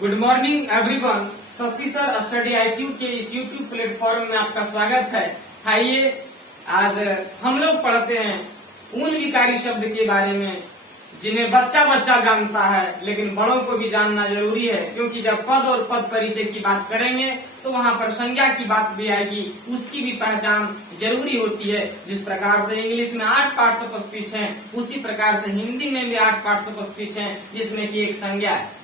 Good morning everyone. Shashi sir study IQ के इस YouTube platform में आपका स्वागत है। आइए आज हम लोग पढ़ते हैं उन विकारी शब्द के बारे में जिन्हें बच्चा बच्चा जानता है, लेकिन बड़ों को भी जानना जरूरी है, क्योंकि जब पद और पद परिचय की बात करेंगे तो वहाँ पर संज्ञा की बात भी आएगी, उसकी भी पहचान जरूरी होती है। जिस प्रकार से इंग्लिश में 8 पार्ट्स ऑफ स्पीच हैं, उसी प्रकार से हिंदी में भी 8 पार्ट्स ऑफ स्पीच हैं, जिसमें कि एक संज्ञा है।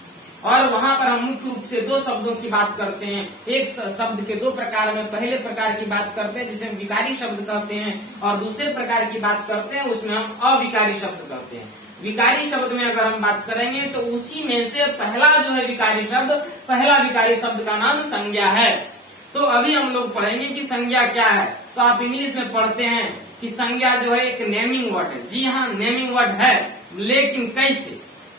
और वहाँ पर हम मुख्य रूप से 2 शब्दों की बात करते हैं। एक शब्द के 2 प्रकार में पहले प्रकार की बात करते हैं जिसे हम विकारी शब्द कहते हैं, और दूसरे प्रकार की बात करते हैं उसमें हम अविकारी शब्द कहते हैं। विकारी शब्द में अगर हम बात करेंगे तो उसी में से पहला जो है विकारी शब्द, पहला विकारी शब्द का नाम संज्ञा है। तो अभी हम लोग पढ़ेंगे कि संज्ञा क्या है। तो आप इंग्लिश में पढ़ते हैं कि संज्ञा जो है एक नेमिंग वर्ड है। जी हाँ, नेमिंग वर्ड है, लेकिन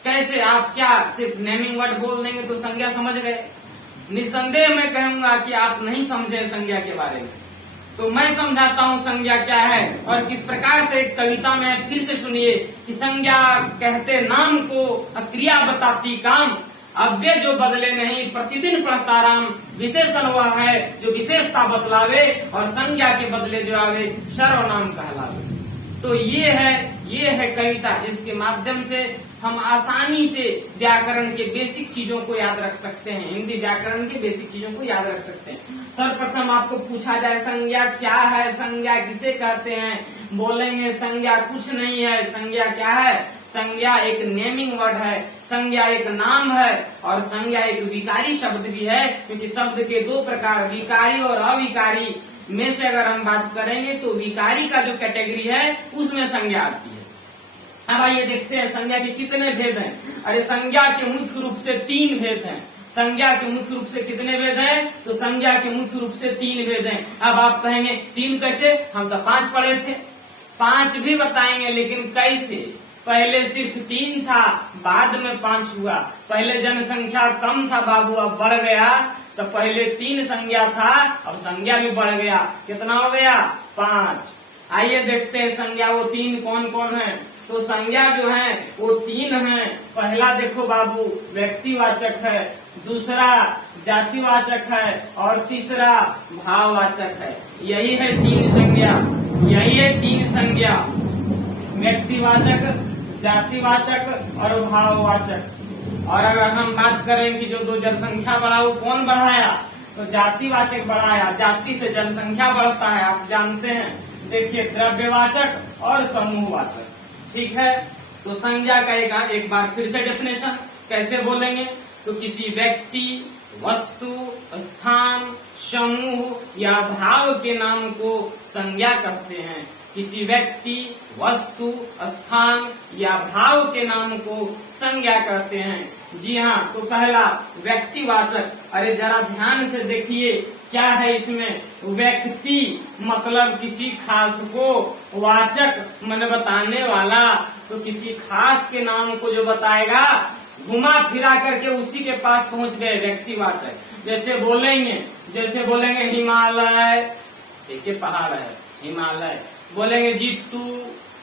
कैसे आप क्या सिर्फ नेमिंग वर्ड बोल देंगे तो संज्ञा समझ गए? निसंदेह मैं कहूंगा कि आप नहीं समझे संज्ञा के बारे में। तो मैं समझाता हूँ संज्ञा क्या है और किस प्रकार से। एक कविता में फिर से सुनिए कि संज्ञा कहते नाम को, क्रिया बताती काम, अव्यय जो बदले नहीं प्रतिदिन पढ़ता राम, विशेषण वह है जो विशेषता बतलावे, और संज्ञा के बदले जो आवे सर्वनाम कहलावे। तो ये है कविता, जिसके माध्यम से हम आसानी से व्याकरण के बेसिक चीजों को याद रख सकते हैं, हिंदी व्याकरण के बेसिक चीजों को याद रख सकते हैं। सर्वप्रथम आपको पूछा जाए संज्ञा क्या है, संज्ञा किसे कहते हैं, बोलेंगे संज्ञा कुछ नहीं है। संज्ञा क्या है? संज्ञा एक नेमिंग वर्ड है, संज्ञा एक नाम है, और संज्ञा एक विकारी शब्द भी है, क्योंकि शब्द के 2 प्रकार विकारी और अविकारी में से अगर हम बात करेंगे तो विकारी का जो कैटेगरी है उसमें संज्ञा आती है। अब आइए देखते हैं संज्ञा के कितने भेद हैं। अरे संज्ञा के मुख्य रूप से 3 भेद हैं। संज्ञा के मुख्य रूप से कितने भेद हैं? तो संज्ञा के मुख्य रूप से 3 भेद हैं। अब आप कहेंगे 3 कैसे? हम तो 5 पढ़े थे। 5 भी बताएंगे, लेकिन कैसे? पहले सिर्फ 3 था, बाद में 5 हुआ। पहले जनसंख्या कम था बाबू, अब बढ़ गया। तो पहले 3 संज्ञा था, अब संज्ञा भी बढ़ गया। कितना हो गया? 5। आइए देखते हैं संज्ञा वो 3 कौन कौन है। तो संज्ञा जो है वो 3 है। पहला देखो बाबू व्यक्तिवाचक है, दूसरा जातिवाचक है, और तीसरा भाववाचक है। यही है 3 संज्ञा, यही है 3 संज्ञा, व्यक्तिवाचक, जातिवाचक और भाववाचक। और अगर हम बात करें कि जो 2 जनसंख्या बढ़ा वो कौन बढ़ाया? तो जातिवाचक बढ़ाया। जाति से जनसंख्या बढ़ता है, आप जानते हैं। देखिए द्रव्यवाचक और समूहवाचक, ठीक है। तो संज्ञा का एक बार फिर से डेफिनेशन कैसे बोलेंगे? तो किसी व्यक्ति, वस्तु, स्थान, समूह या भाव के नाम को संज्ञा कहते हैं। किसी व्यक्ति, वस्तु, स्थान या भाव के नाम को संज्ञा कहते हैं। जी हाँ, तो पहला व्यक्तिवाचक। अरे जरा ध्यान से देखिए क्या है इसमें। व्यक्ति मतलब किसी खास को, वाचक मन बताने वाला, तो किसी खास के नाम को जो बताएगा, घुमा फिरा करके उसी के पास पहुंच गए, व्यक्तिवाचक। जैसे बोलेंगे हिमालय, एक पहाड़ है हिमालय। बोलेंगे जीतू,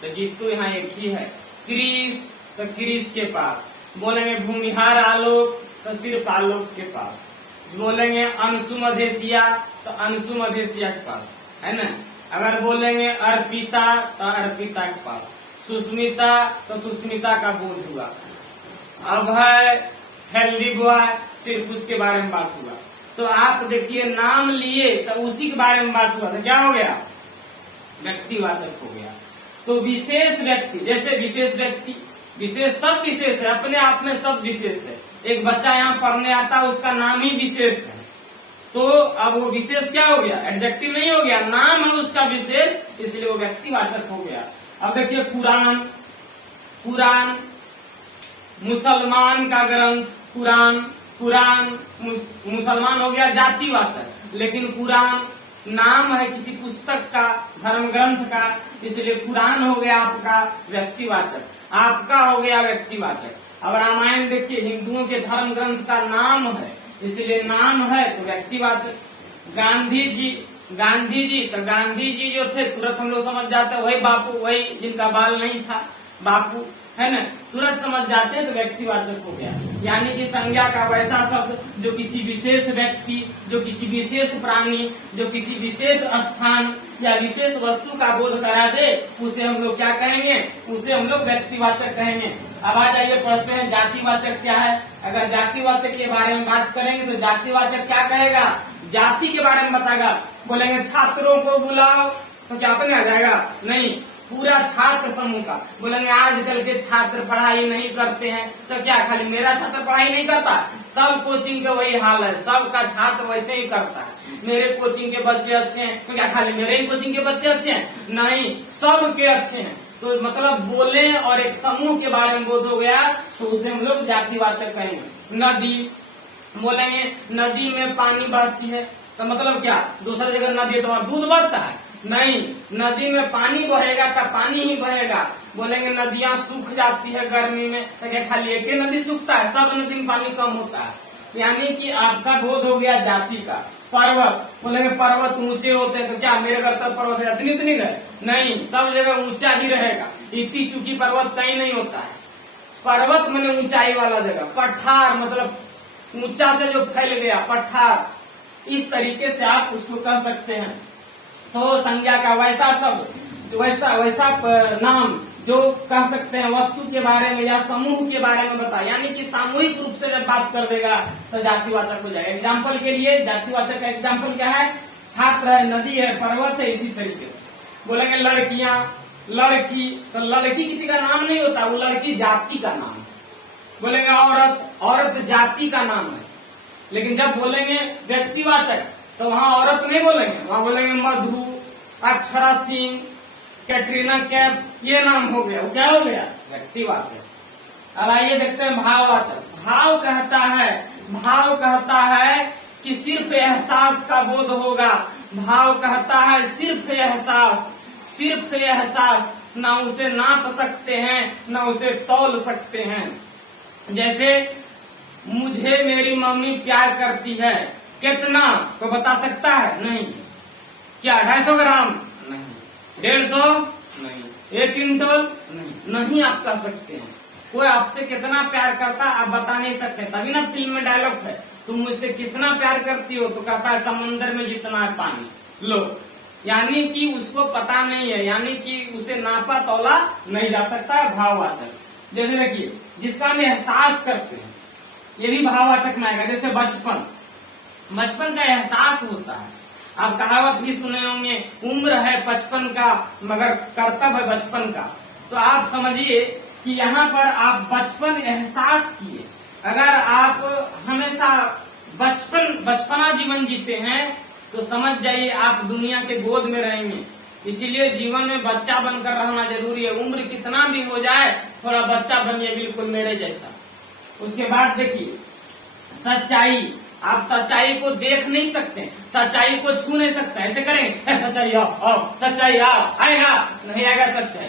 तो जीतू यहाँ एक ही है। क्रिस, तो क्रिस के पास। बोलेंगे भूमिहार आलोक, तो सिर्फ आलोक के पास। बोलेंगे अंशु मधेसिया, तो अंशु मधेसिया के पास, है ना। अगर बोलेंगे अर्पिता, तो अर्पिता के पास। सुष्मिता, तो सुष्मिता का बोध हुआ। अब है हेल्दी बॉय, सिर्फ उसके बारे में बात हुआ। तो आप देखिए नाम लिए तो उसी के बारे में बात हुआ, तो क्या हो गया? व्यक्तिवाचक हो गया। तो विशेष व्यक्ति, जैसे विशेष व्यक्ति, विशेष सब विशेष है, अपने आप में सब विशेष है। एक बच्चा यहाँ पढ़ने आता है, उसका नाम ही विशेष है। तो अब वो विशेष क्या हो गया? एडजेक्टिव नहीं हो गया, नाम है उसका विशेष, इसलिए वो व्यक्तिवाचक हो गया। अब देखिए कुरान, मुसलमान का ग्रंथ कुरान मुसलमान हो गया जातिवाचक, लेकिन कुरान नाम है किसी पुस्तक का, धर्म ग्रंथ का, इसलिए कुरान हो गया आपका व्यक्तिवाचक, आपका हो गया व्यक्तिवाचक। अब रामायण देखिए हिंदुओं के धर्म ग्रंथ का नाम है, इसलिए नाम है तो व्यक्तिवाचक। गांधी जी, तो गांधी जी जो थे तुरंत हम लोग समझ जाते, वही बापू, वही जिनका बाल नहीं था, बापू। है ना, तुरंत समझ जाते हैं तो व्यक्तिवाचक हो गया। यानी कि संज्ञा का वैसा शब्द जो किसी विशेष व्यक्ति, जो किसी विशेष प्राणी, जो किसी विशेष स्थान या विशेष वस्तु का बोध करा दे, उसे हम लोग क्या कहेंगे, उसे हम लोग व्यक्तिवाचक कहेंगे। अब आ जाइए पढ़ते हैं जातिवाचक क्या है। अगर जातिवाचक के बारे में बात करेंगे तो जातिवाचक क्या कहेगा, जाति के बारे में बताएगा। बोलेंगे छात्रों को बुलाओ तो क्या अपने आ जाएगा, नहीं, पूरा छात्र समूह का। बोलेंगे आजकल के छात्र पढ़ाई नहीं करते हैं तो क्या खाली मेरा छात्र पढ़ाई नहीं करता, सब कोचिंग का वही हाल है, सबका छात्र वैसे ही करता है। मेरे कोचिंग के बच्चे अच्छे हैं तो क्या खाली मेरे ही कोचिंग के बच्चे अच्छे हैं, नहीं, सबके अच्छे हैं। तो मतलब बोले और एक समूह के बारे में बोध हो गया तो उसे हम लोग जातिवाचक कहेंगे। नदी, बोलेंगे नदी में पानी बहती है तो मतलब क्या, दूसरी जगह नदी है तो वहाँ दूध बहता है, नहीं, नदी में पानी बहेगा तो पानी ही बहेगा। बोलेंगे नदियां सूख जाती है गर्मी में तो क्या खाली एक ही नदी सूखता है, सब नदी में पानी कम होता है। यानी कि आपका बोध हो गया जाति का। पर्वत, बोलेंगे पर्वत ऊंचे होते हैं तो क्या मेरे घर तक पर्वत है इतनी है, नहीं, सब जगह ऊंचा ही रहेगा, इतनी चूंकि पर्वत कहीं नहीं होता है। पर्वत मैंने ऊंचाई वाला जगह। पठार मतलब ऊंचा से जो फैल गया, पठार, इस तरीके से आप उसको कह सकते हैं। तो संज्ञा का वैसा शब्द, वैसा नाम जो कह सकते हैं वस्तु के बारे में या समूह के बारे में बता, यानी कि सामूहिक रूप से जब बात कर देगा तो जातिवाचक हो जाएगा। एग्जाम्पल के लिए जातिवाचक का एग्जाम्पल क्या है, छात्र है, नदी है, पर्वत है, इसी तरीके से। बोलेंगे लड़कियां, लड़की, तो लड़की किसी का नाम नहीं होता, वो लड़की जाति का नाम है। बोलेंगे औरत, औरत जाति का नाम है। लेकिन जब बोलेंगे व्यक्तिवाचक तो वहाँ औरत नहीं बोलेंगे, वहाँ बोलेंगे मधु, अक्षरा सिंह, कैटरीना कैफ, ये नाम हो गया, वो क्या हो गया, व्यक्तिवाचक। अब आइए देखते हैं भाववाचक। भाव कहता है कि सिर्फ एहसास का बोध होगा। भाव कहता है सिर्फ एहसास, ना उसे नाप सकते हैं ना उसे तौल सकते हैं। जैसे मुझे मेरी मम्मी प्यार करती है, कितना को बता सकता है, नहीं। क्या 250 ग्राम, नहीं। 150, नहीं। 1 क्विंटल, नहीं आप कह सकते हैं। कोई आपसे कितना प्यार करता आप बता नहीं सकते। तभी ना फिल्म में डायलॉग है, तुम मुझसे कितना प्यार करती हो, तो कहता है समंदर में जितना है पानी। लो, यानी कि उसको पता नहीं है, यानी कि उसे नापा तौला नहीं जा सकता है, भाववाचक। जैसे देखिए जिसका हम एहसास करते हैं ये भी भाववाचक में आएगा। जैसे बचपन का एहसास होता है। आप कहावत भी सुने होंगे, उम्र है 55 का मगर कर्तव्य है बचपन का। तो आप समझिए कि यहाँ पर आप बचपन एहसास किए। अगर आप हमेशा बचपना जीवन जीते हैं तो समझ जाइए आप दुनिया के गोद में रहेंगे। इसीलिए जीवन में बच्चा बनकर रहना जरूरी है। उम्र कितना भी हो जाए थोड़ा बच्चा बनिए, बिल्कुल मेरे जैसा। उसके बाद देखिए सच्चाई। आप सच्चाई को देख नहीं सकते, सच्चाई को छू नहीं सकते। ऐसे करेंगे सच्चाई आओ, सच्चाई आओ, आएगा नहीं आएगा सच्चाई।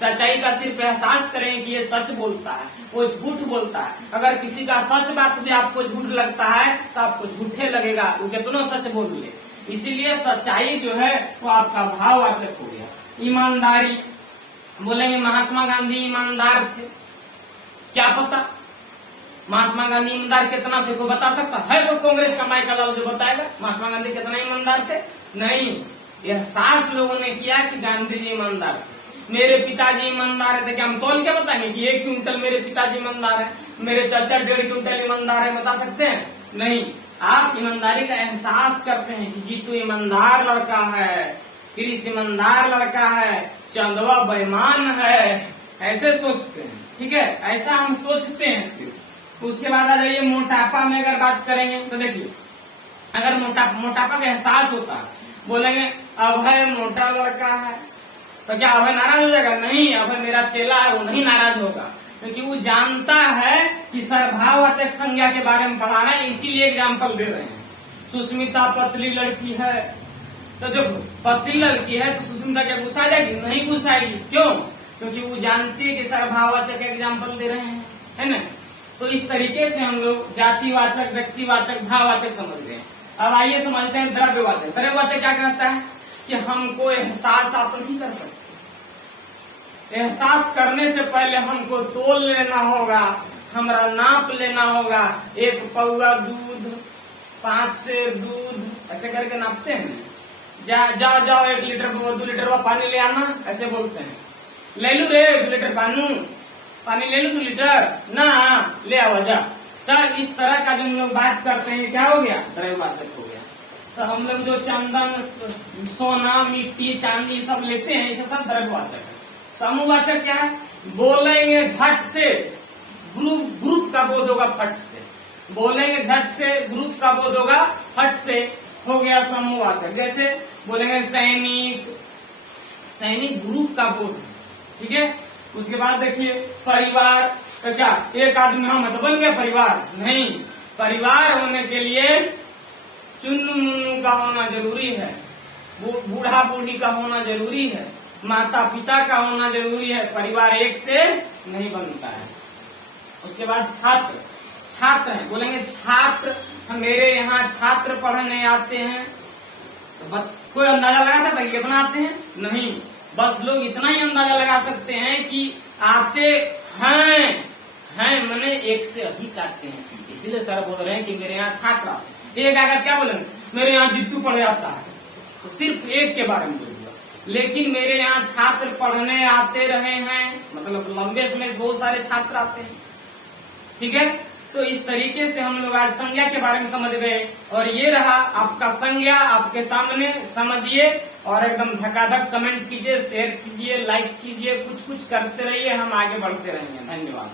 सच्चाई का सिर्फ एहसास करें कि ये सच बोलता है, वो झूठ बोलता है। अगर किसी का सच बात भी आपको झूठ लगता है तो आपको झूठे लगेगा, वो कितना सच बोल ले। इसीलिए सच्चाई जो है वो आपका भाववाचक हो गया। ईमानदारी, बोलेंगे महात्मा गांधी ईमानदार थे, क्या पता महात्मा गांधी ईमानदार कितना थे, को बता सकता है? वो कांग्रेस का माइकल जो बताएगा महात्मा गांधी कितना ईमानदार थे? नहीं, एहसास लोगों ने किया कि गांधी जी ईमानदार थे। मेरे पिताजी ईमानदार है, क्या हम तौल के बताएंगे कि 1 क्विंटल मेरे पिताजी ईमानदार है, मेरे चाचा 1.5 क्विंटल ईमानदार है, बता सकते हैं? नहीं। आप ईमानदारी का एहसास करते हैं कि जीतू ईमानदार लड़का है, क्रिस ईमानदार लड़का है, चंदवा बेईमान है, ऐसे सोचते हैं। ठीक है, ऐसा हम सोचते हैं सिर्फ। उसके बाद आ जाइए मोटापा में अगर बात करेंगे तो देखिए अगर मोटापा का एहसास होता है, बोलेंगे अभय मोटा लड़का है, तो क्या अभय नाराज हो जाएगा? नहीं, अभय मेरा चेला है, वो नहीं नाराज होगा, क्योंकि वो जानता है कि सरभाववाचक संज्ञा के बारे में पढ़ा रहे हैं, इसीलिए एग्जाम्पल दे रहे हैं। सुष्मिता पतली लड़की है, तो जो पतली लड़की है तो सुष्मिता क्या गुस्सा जाएगी? नहीं गुस्साएगी। क्यों? क्योंकि वो जानती है कि सरभाववाचक एग्जाम्पल दे रहे हैं, है ना। तो इस तरीके से हम लोग जातिवाचक, व्यक्तिवाचक, भाववाचक समझ गए। अब आइए समझते हैं द्रव्यवाचक। द्रव्यवाचक क्या कहता है कि हमको एहसास आप नहीं कर सकते, एहसास करने से पहले हमको तोल लेना होगा, हमारा नाप लेना होगा। 1 पौआ दूध, 5 सेर दूध, ऐसे करके नापते हैं। जाओ 1 लीटर 2 लीटर पानी ले आना, ऐसे बोलते हैं। ले लू रे 2 लीटर पानी ले लू 2 लीटर ना, ले आओ जा। तो इस तरह का जो हम लोग बात करते हैं, क्या हो गया? दैववाचक हो गया। तो हम लोग जो चंदन, सोना, मिट्टी, चांदी सब लेते हैं, ये सब द्रव्यवाचक है। समूहवाचक क्या है? बोलेंगे झट से, ग्रुप का बोध होगा फट से। बोलेंगे झट से, ग्रुप का बोध होगा फट से, हो गया समूहवाचक। जैसे बोलेंगे सैनिक ग्रुप का बोध, ठीक है। उसके बाद देखिए परिवार तो क्या एक आदमी हम तो बन गया परिवार? नहीं, परिवार होने के लिए चुन्नू मुन्नू का होना जरूरी है, बूढ़ा बूढ़ी का होना जरूरी है, माता पिता का होना जरूरी है। परिवार एक से नहीं बनता है। उसके बाद छात्र हैं, बोलेंगे छात्र, मेरे यहाँ छात्र पढ़ने आते हैं। तो कोई अंदाजा लगा सकता है कि कितना आते हैं? नहीं, बस लोग इतना ही अंदाजा लगा सकते हैं कि आते हैं मैंने 1 से अधिक आते हैं। इसीलिए सर बोल रहे हैं कि मेरे यहाँ छात्र आते हैं। एक आकर क्या बोलेंगे? मेरे यहाँ जिद्दू पढ़े आता है, तो सिर्फ एक के बारे में बोलूंगा। लेकिन मेरे यहाँ छात्र पढ़ने आते रहे हैं, मतलब लंबे समय से बहुत सारे छात्र आते हैं, ठीक है। तो इस तरीके से हम लोग आज संज्ञा के बारे में समझ गए, और ये रहा आपका संज्ञा आपके सामने। समझिए और एकदम धकाधक कमेंट कीजिए, शेयर कीजिए, लाइक कीजिए, कुछ करते रहिए, हम आगे बढ़ते रहेंगे। धन्यवाद।